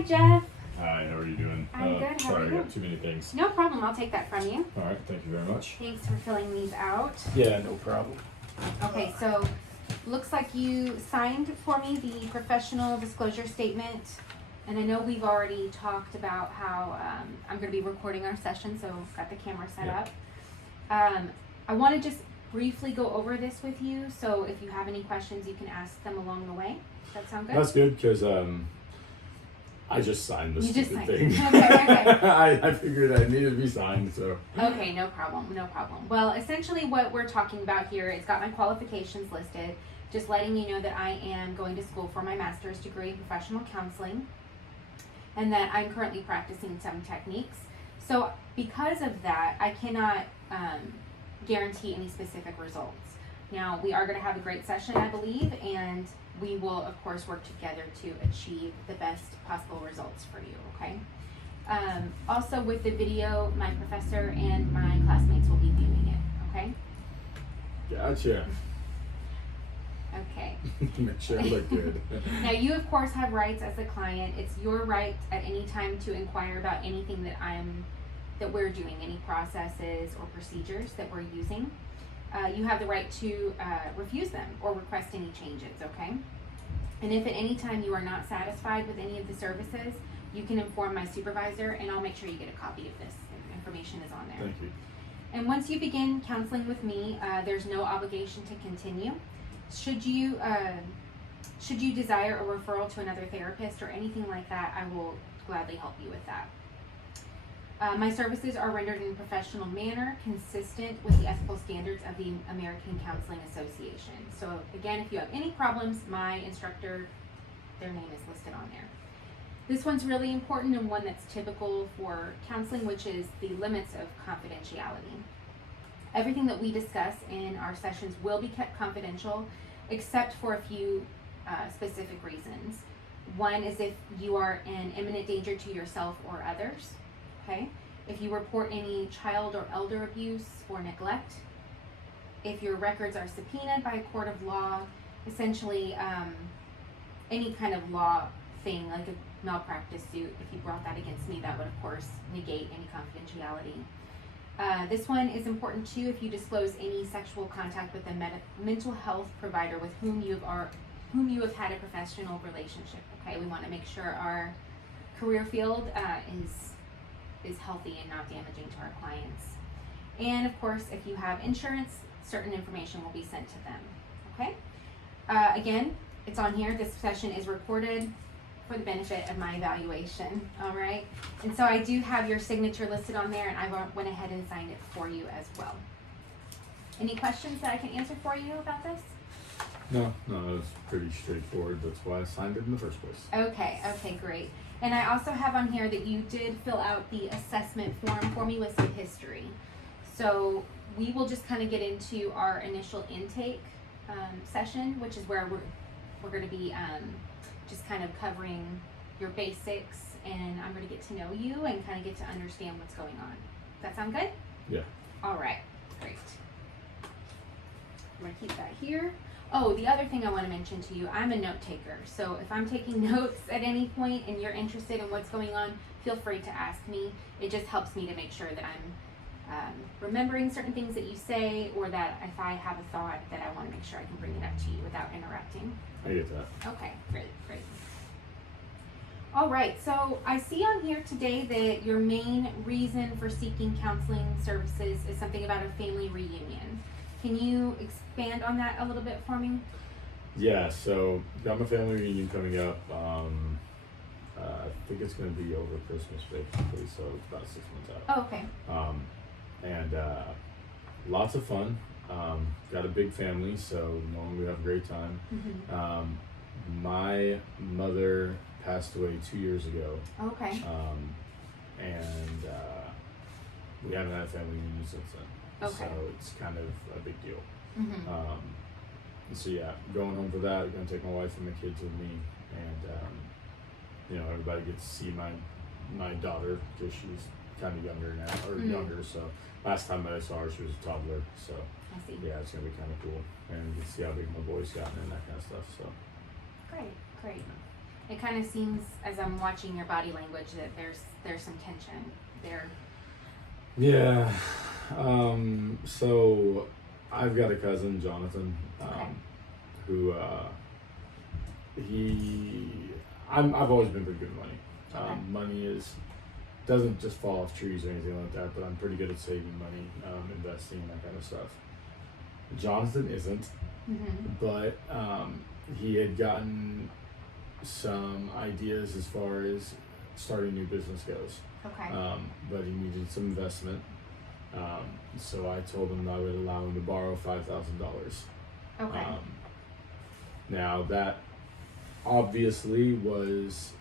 Hi, Jeff. Hi, how are you doing? I'm good. How sorry, are I you? got too many things. No problem. I'll take that from you. All right, thank you very much. Thanks for filling these out. Yeah, no problem. Okay, so looks like you signed for me the professional disclosure statement. And I know we've already talked about how I'm going to be recording our session, so got the camera set Yeah. up. I want to just briefly go over this with you, so if you have any questions, you can ask them along the way. Does that sound good? That's good because I just signed this You just stupid signed thing. it. Okay. I figured it needed to be signed, so. Okay, no problem. Well, essentially what we're talking about here, it's got my qualifications listed, just letting you know that I am going to school for my master's degree in professional counseling, and that I'm currently practicing some techniques. So because of that, I cannot guarantee any specific results. Now, we are going to have a great session, I believe, and we will, of course, work together to achieve the best possible results for you, okay? Also, with the video, my professor and my classmates will be viewing it, okay? Gotcha. Okay. Make sure I look good. Now, you, of course, have rights as a client. It's your right at any time to inquire about anything that we're doing, any processes or procedures that we're using. You have the right to refuse them or request any changes, okay? And if at any time you are not satisfied with any of the services, you can inform my supervisor, and I'll make sure you get a copy of this. Information is on there. Thank you. And once you begin counseling with me, there's no obligation to continue. Should you desire a referral to another therapist or anything like that, I will gladly help you with that. My services are rendered in a professional manner, consistent with the ethical standards of the American Counseling Association. So again, if you have any problems, my instructor, their name is listed on there. This one's really important and one that's typical for counseling, which is the limits of confidentiality. Everything that we discuss in our sessions will be kept confidential, except for a few specific reasons. One is if you are in imminent danger to yourself or others. Okay? If you report any child or elder abuse or neglect, if your records are subpoenaed by a court of law, essentially any kind of law thing like a malpractice suit, if you brought that against me, that would of course negate any confidentiality. This one is important too if you disclose any sexual contact with a mental health provider with whom you have had a professional relationship. Okay, we want to make sure our career field is healthy and not damaging to our clients. And of course, if you have insurance, certain information will be sent to them. Okay? Again, it's on here. This session is recorded for the benefit of my evaluation. All right? And so I do have your signature listed on there, and I went ahead and signed it for you as well. Any questions that I can answer for you about this? No, it was pretty straightforward. That's why I signed it in the first place. Okay, great. And I also have on here that you did fill out the assessment form for me with some history. So we will just kind of get into our initial intake session, which is where we're going to be just kind of covering your basics, and I'm going to get to know you and kind of get to understand what's going on. Does that sound good? Yeah. All right, great. I'm going to keep that here. Oh, the other thing I want to mention to you, I'm a note taker. So if I'm taking notes at any point and you're interested in what's going on, feel free to ask me. It just helps me to make sure that I'm remembering certain things that you say, or that if I have a thought that I want to make sure I can bring it up to you without interrupting. I get that. Okay, great. All right, so I see on here today that your main reason for seeking counseling services is something about a family reunion. Can you expand on that a little bit for me? Yeah, so got my family reunion coming up. I think it's going to be over Christmas, basically, so it's about 6 months out. Oh, okay. And lots of fun. Got a big family, so we have a great time. Mm-hmm. My mother passed away 2 years ago. Okay. And we haven't had a family reunion since then. Okay. So it's kind of a big deal. Mm-hmm. So yeah, going home for that, gonna take my wife and the kids with me, and everybody gets to see my daughter because she's kind of younger now, or younger. So last time I saw her, she was a toddler. So I see. yeah, it's gonna be kind of cool, and you can see how big my boy's gotten and that kind of stuff. So Great. It kind of seems, as I'm watching your body language, that there's some tension there. Yeah. So I've got a cousin, Jonathan, Okay. who I've always been pretty good at money. Okay. Money doesn't just fall off trees or anything like that, but I'm pretty good at saving money, investing, that kind of stuff. Jonathan isn't, but he had gotten some ideas as far as starting a new business goes. Okay. But he needed some investment. So I told him I would allow him to borrow $5,000. Okay. Now that obviously was,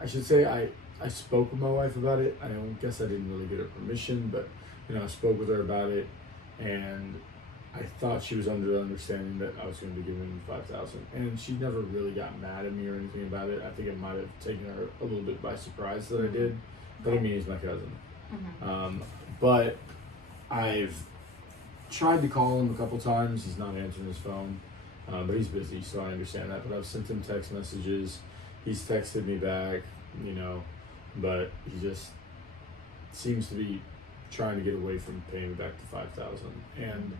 I should say I spoke with my wife about it. I don't guess I didn't really get her permission, but I spoke with her about it, and I thought she was under the understanding that I was going to be giving him $5,000, and she never really got mad at me or anything about it. I think it might have taken her a little bit by surprise that I did, but I mean, he's my cousin. But I've tried to call him a couple times. He's not answering his phone, but he's busy, so I understand that. But I've sent him text messages. He's texted me back, but he just seems to be trying to get away from paying me back the $5,000. And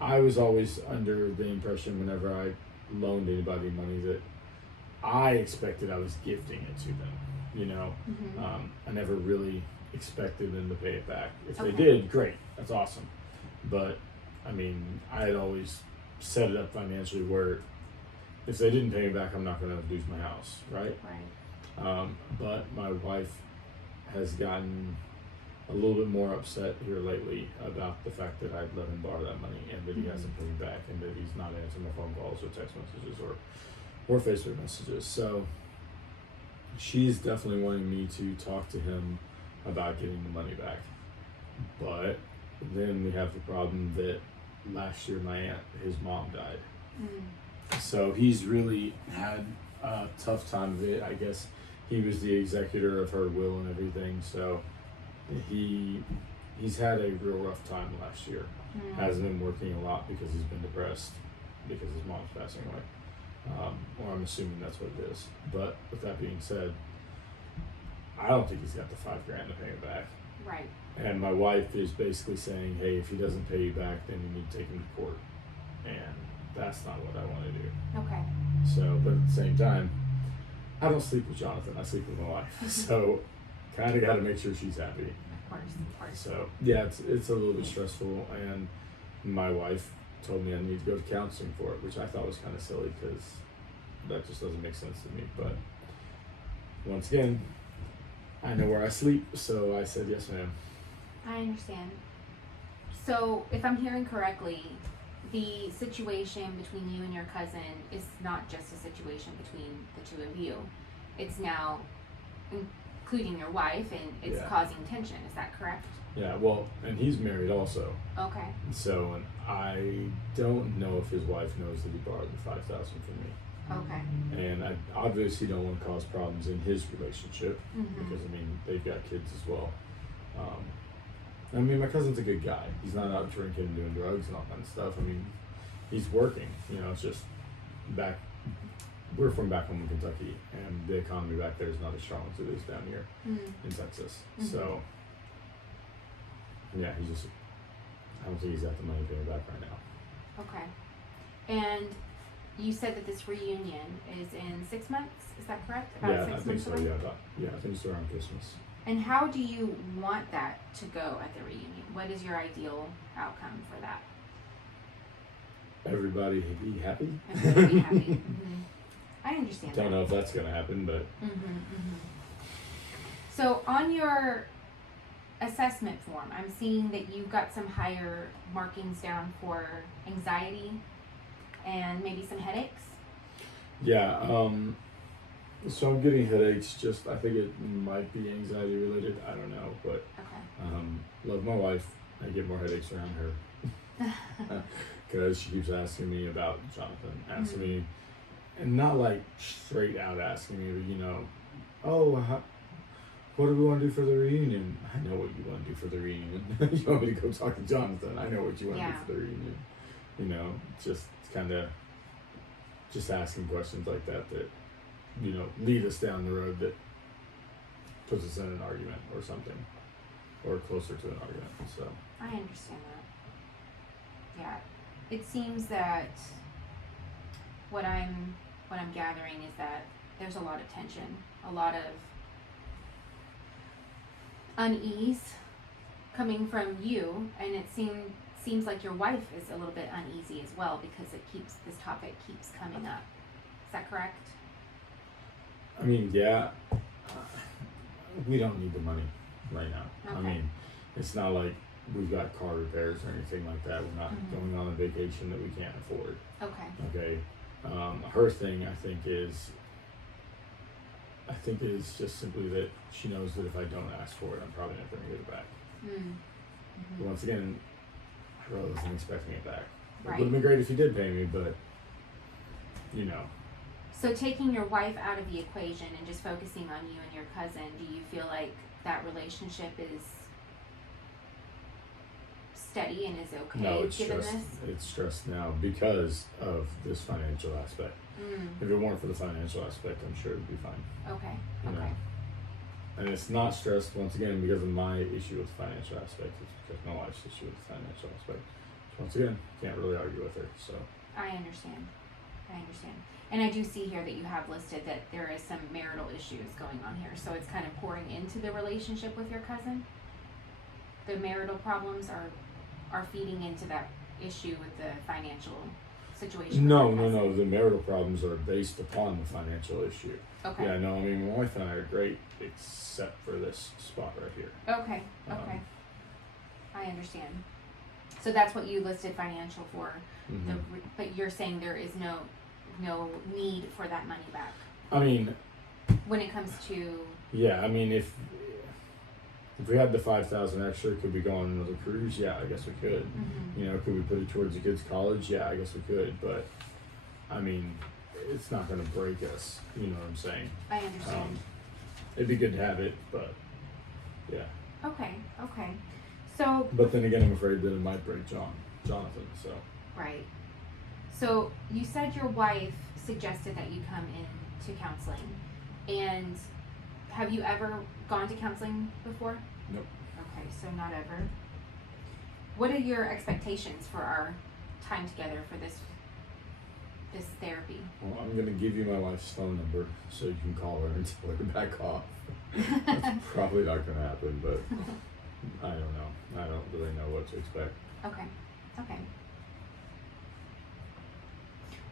I was always under the impression whenever I loaned anybody money that I expected I was gifting it to them. I never really expected them to pay it back. If they did, great, that's awesome. But I mean, I had always set it up financially where if they didn't pay me back, I'm not going to lose my house, right? Right. But my wife has gotten a little bit more upset here lately about the fact that I'd let him borrow that money and that he hasn't paid me back and that he's not answering my phone calls or text messages or Facebook messages. So she's definitely wanting me to talk to him about getting the money back. But then we have the problem that last year my aunt, his mom, died. So he's really had a tough time of it. I guess he was the executor of her will and everything, so he's had a real rough time last year. Hasn't been working a lot because he's been depressed because his mom's passing away. Or I'm assuming that's what it is. But with that being said, I don't think he's got the $5,000 to pay him back. Right. And my wife is basically saying, hey, if he doesn't pay you back, then you need to take him to court. And that's not what I want to do. Okay. So, but at the same time, I don't sleep with Jonathan. I sleep with my wife. So, kind of got to make sure she's happy. Of course. So, yeah, it's a little bit stressful. And my wife told me I need to go to counseling for it, which I thought was kind of silly because that just doesn't make sense to me. But once again, I know where I sleep, so I said, yes, ma'am. I understand. So, if I'm hearing correctly, the situation between you and your cousin is not just a situation between the two of you. It's now including your wife, and it's causing tension. Is that correct? Yeah, well, and he's married also. Okay. So, and I don't know if his wife knows that he borrowed the $5,000 from me. Okay. And I obviously don't want to cause problems in his relationship because, I mean, they've got kids as well. I mean, my cousin's a good guy. He's not out drinking and doing drugs and all that stuff. I mean, he's working. It's just we're from back home in Kentucky, and the economy back there is not as strong as it is down here in Texas. So, yeah, I don't think he's got the money to pay me back right now. Okay. And you said that this reunion is in 6 months. Is that correct? About Yeah, 6 I think months so. away? I think it's around Christmas. And how do you want that to go at the reunion? What is your ideal outcome for that? Everybody be happy. Everybody be happy. I understand Don't that. know if that's going to happen, but So on your assessment form, I'm seeing that you've got some higher markings down for anxiety and maybe some headaches. yeah. So I'm getting headaches. I think it might be anxiety related. I don't know, but love my wife. I get more headaches around her because she keeps asking me about Jonathan. Asking me, and not like straight out asking me, but what do we want to do for the reunion? I know what you want to do for the reunion. You want me to go talk to Jonathan? I know what you want to do for the reunion. Just just asking questions like that lead us down the road that puts us in an argument or something, or closer to an argument. So I understand that. Yeah, it seems that what I'm gathering is that there's a lot of tension, a lot of unease coming from you, and it seems like your wife is a little bit uneasy as well because this topic keeps coming up. Is that correct? I mean, yeah, we don't need the money right now. Okay. I mean, it's not like we've got car repairs or anything like that. We're not going on a vacation that we can't afford. Okay. Okay. Her thing, I think is just simply that she knows that if I don't ask for it, I'm probably not going to get it back. Mm-hmm. But once again, I really wasn't expecting it back. It Right. would have been great if you did pay me, but So taking your wife out of the equation and just focusing on you and your cousin, do you feel like that relationship is steady and is okay no, it's given stressed. this? It's stressed now because of this financial aspect. If it weren't for the financial aspect, I'm sure it'd be fine. Okay. You know? Okay. And it's not stressed once again because of my issue with the financial aspect. It's because my wife's issue with the financial aspect. So once again, can't really argue with her. So I understand. And I do see here that you have listed that there is some marital issues going on here. So it's kind of pouring into the relationship with your cousin. The marital problems are feeding into that issue with the financial situation. no. with your cousin. The marital problems are based upon the financial issue. Okay. Yeah, no, I mean, my wife and I are great except for this spot right here. Okay. I understand. So that's what you listed financial for. Mhm. But you're saying there is no need for that money back I mean, when it comes to. yeah, I mean, if we had the 5,000 extra, could we go on another cruise? Yeah, I guess we could. Mm-hmm. Could we put it towards the kids' college? Yeah, I guess we could. But I mean, it's not going to break us. You know what I'm saying? I understand. It'd be good to have it, but yeah. Okay. So But then again, I'm afraid that it might break Jonathan. So right. So you said your wife suggested that you come in to counseling, and have you ever gone to counseling before? Nope. Okay, so not ever. What are your expectations for our time together for this therapy? Well, I'm going to give you my wife's phone number so you can call her and tell her to back off. That's probably not going to happen, but I don't know. I don't really know what to expect. Okay.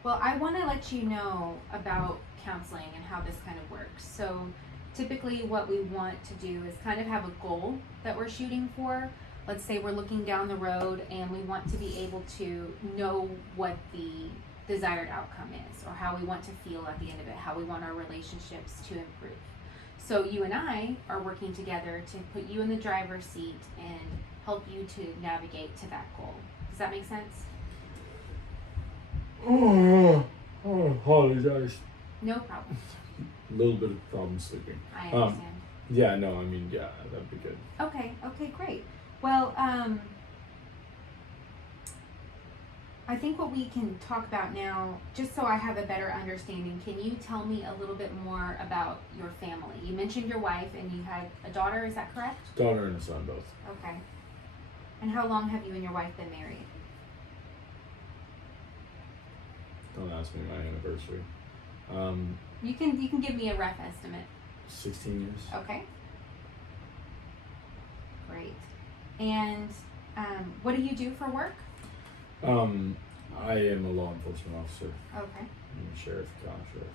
Well, I want to let you know about counseling and how this kind of works. So typically what we want to do is kind of have a goal that we're shooting for. Let's say we're looking down the road and we want to be able to know what the desired outcome is, or how we want to feel at the end of it, how we want our relationships to improve. So you and I are working together to put you in the driver's seat and help you to navigate to that goal. Does that make sense? I apologize. No problem. A little bit of problem sleeping. I understand. Yeah, no, I mean, yeah, that'd be good. Okay, great. Well, I think what we can talk about now, just so I have a better understanding, can you tell me a little bit more about your family? You mentioned your wife and you had a daughter, is that correct? Daughter and a son both. Okay. And how long have you and your wife been married? Don't ask me my anniversary. You can give me a rough estimate. 16 years. Okay. Great. And what do you do for work? I am a law enforcement officer. Okay. I'm a sheriff, county sheriff.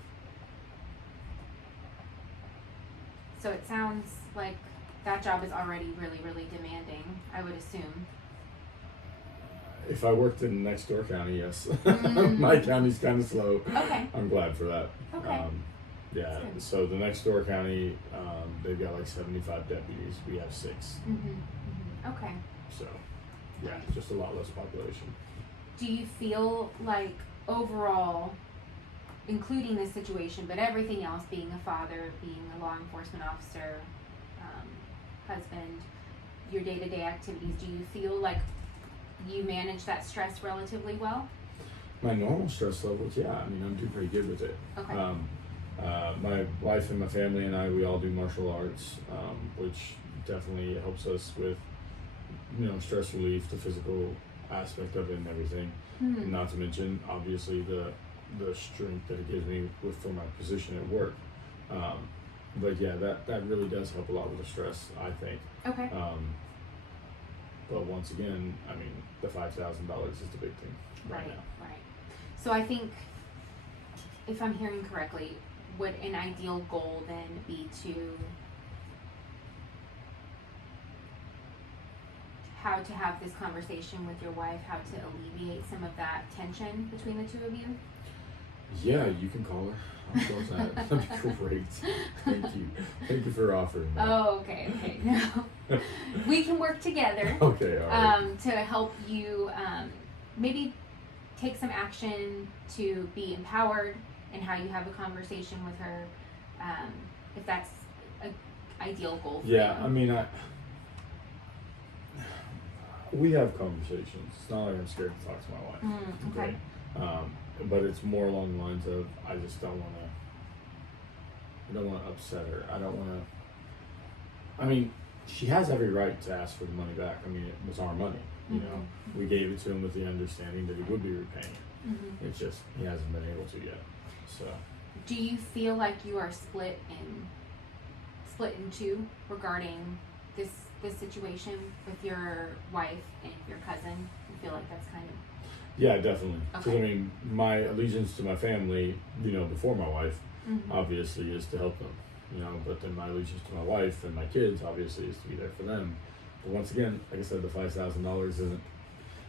So it sounds like that job is already really, really demanding, I would assume. If I worked in next door county, yes. Mm. My county's kind of slow. Okay. I'm glad for that. Okay. Yeah, Good. so the next door county, they've got like 75 deputies. We have 6. Okay. So, yeah, just a lot less population. Do you feel like overall, including this situation, but everything else, being a father, being a law enforcement officer, husband, your day-to-day activities, do you feel like you manage that stress relatively well? My normal stress levels, yeah, I mean, I'm doing pretty good with it. Okay. My wife and my family and I, we all do martial arts, which definitely helps us with, stress relief, the physical aspect of it and everything. Hmm. Not to mention, obviously, the strength that it gives me for my position at work. But yeah, that really does help a lot with the stress, I think. Okay. But once again, I mean, the $5,000 is the big thing right now. Right. So I think, if I'm hearing correctly, would an ideal goal then be how to have this conversation with your wife, how to alleviate some of that tension between the two of you? Yeah, you can call her. I'll close that. That'd be great. Thank you. Thank you for offering that. Oh, okay. No. We can work together. Okay, all right. To help you maybe take some action to be empowered in how you have a conversation with her, if that's an ideal goal for you. Yeah, I mean, we have conversations. It's not like I'm scared to talk to my wife. Okay. But it's more along the lines of I just don't want to upset her. I don't want to. I mean, she has every right to ask for the money back. I mean, it was our money. We gave it to him with the understanding that he would be repaying it. Mm-hmm. It's just he hasn't been able to yet. So. Do you feel like you are split in two regarding this situation with your wife and your cousin? You feel like that's kind of. Yeah, definitely. Because Okay. I mean, my allegiance to my family, before my wife, Mm-hmm. obviously is to help them. But then my allegiance to my wife and my kids, obviously, is to be there for them. But once again, like I said, the $5,000 isn't.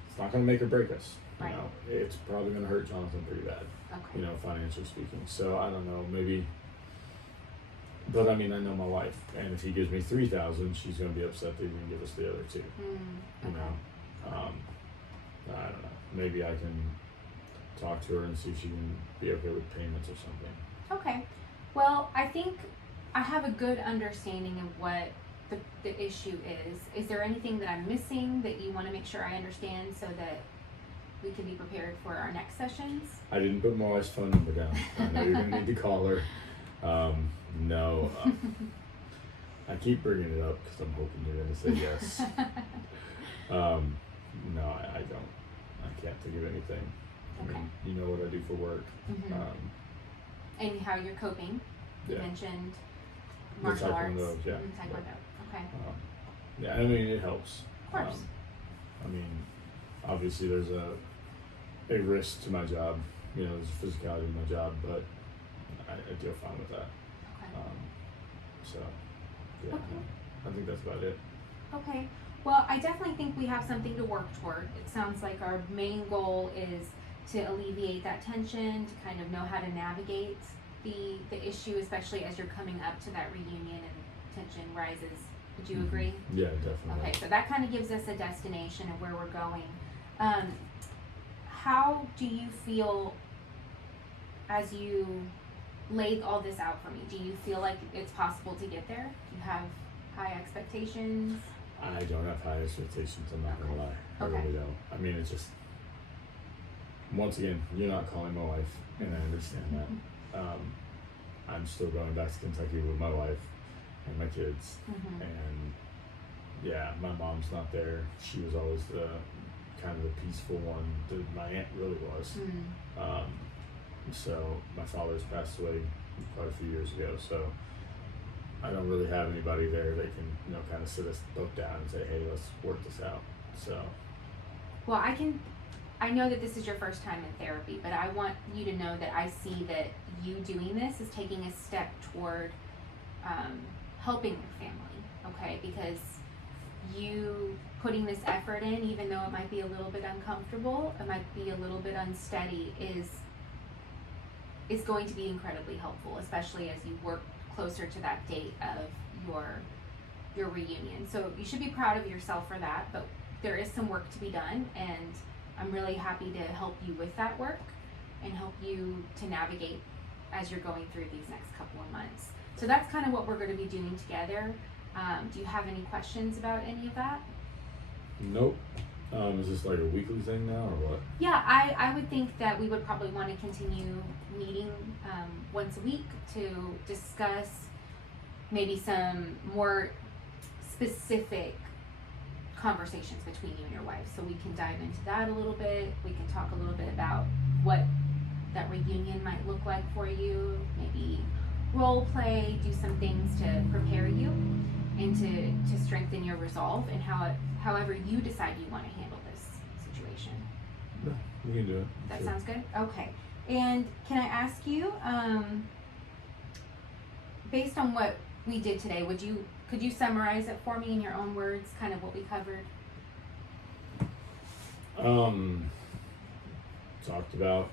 It's not going to make or break us. Right. It's probably going to hurt Jonathan pretty bad. Okay. Financially speaking. So I don't know, maybe. But I mean, I know my wife, and if he gives me $3,000, she's going to be upset that he didn't give us the other two. Okay. I don't know. Maybe I can talk to her and see if she can be okay with payments or something. Okay. Well, I think I have a good understanding of what the issue is. Is there anything that I'm missing that you want to make sure I understand so that we can be prepared for our next sessions? I didn't put my wife's phone number down. I know you're gonna need to call her. No. I keep bringing it up because I'm hoping you're gonna say yes. No, I don't. I can't think of anything. I Okay. mean, you know what I do for work. Mhm. And how you're coping. You Yeah. mentioned The martial arts. Taekwondo, yeah. Taekwondo. Okay. Yeah, I mean, it helps. Of course. I mean, obviously there's a risk to my job. There's a physicality to my job, but I deal fine with that. Okay. So, yeah, Okay. I think that's about it. Okay. Well, I definitely think we have something to work toward. It sounds like our main goal is to alleviate that tension, to kind of know how to navigate the issue, especially as you're coming up to that reunion and tension rises. Would you agree? Yeah, definitely. Okay, so that kind of gives us a destination of where we're going. How do you feel as you laid all this out for me? Do you feel like it's possible to get there? Do you have high expectations? I don't have high expectations, I'm not gonna lie. I Okay. really don't. I mean, it's just, once again, you're not calling my wife, and I understand that. I'm still going back to Kentucky with my wife and my kids, Mm-hmm. and yeah, my mom's not there. She was always the kind of the peaceful one that my aunt really was. So my father's passed away quite a few years ago, so I don't really have anybody there that can, kind of sit us both down and say, hey, let's work this out. So, Well, I know that this is your first time in therapy, but I want you to know that I see that you doing this is taking a step toward helping your family, okay? Because you putting this effort in, even though it might be a little bit uncomfortable, it might be a little bit unsteady, is going to be incredibly helpful, especially as you work closer to that date of your reunion. So you should be proud of yourself for that, but there is some work to be done, and I'm really happy to help you with that work and help you to navigate as you're going through these next couple of months. So that's kind of what we're going to be doing together. Do you have any questions about any of that? nope. Is this like a weekly thing now or what? Yeah, I would think that we would probably want to continue meeting once a week to discuss maybe some more specific conversations between you and your wife. So we can dive into that a little bit. We can talk a little bit about what that reunion might look like for you. Maybe role play, do some things to prepare you and to strengthen your resolve and however you decide you want to handle this situation. No, we can do it. That Sure. sounds good? Okay. And can I ask you, based on what we did today, could you summarize it for me in your own words, kind of what we covered? Talked about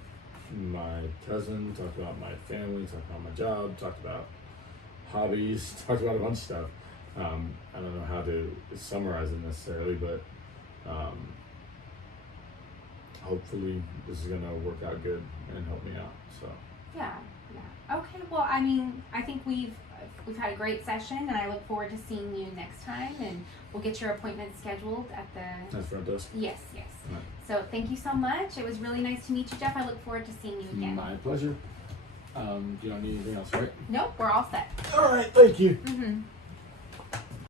my cousin, talked about my family, talked about my job, talked about hobbies, talked about a bunch of stuff. I don't know how to summarize it necessarily, but hopefully this is gonna work out good and help me out. So Yeah. Okay. Well, I mean, I think we've had a great session, and I look forward to seeing you next time. And we'll get your appointment scheduled at the. that's front desk. Yes. Right. So thank you so much. It was really nice to meet you, Jeff. I look forward to seeing you again. My pleasure. You don't need anything else, right? Nope, we're all set. All right, thank you. Mm-hmm.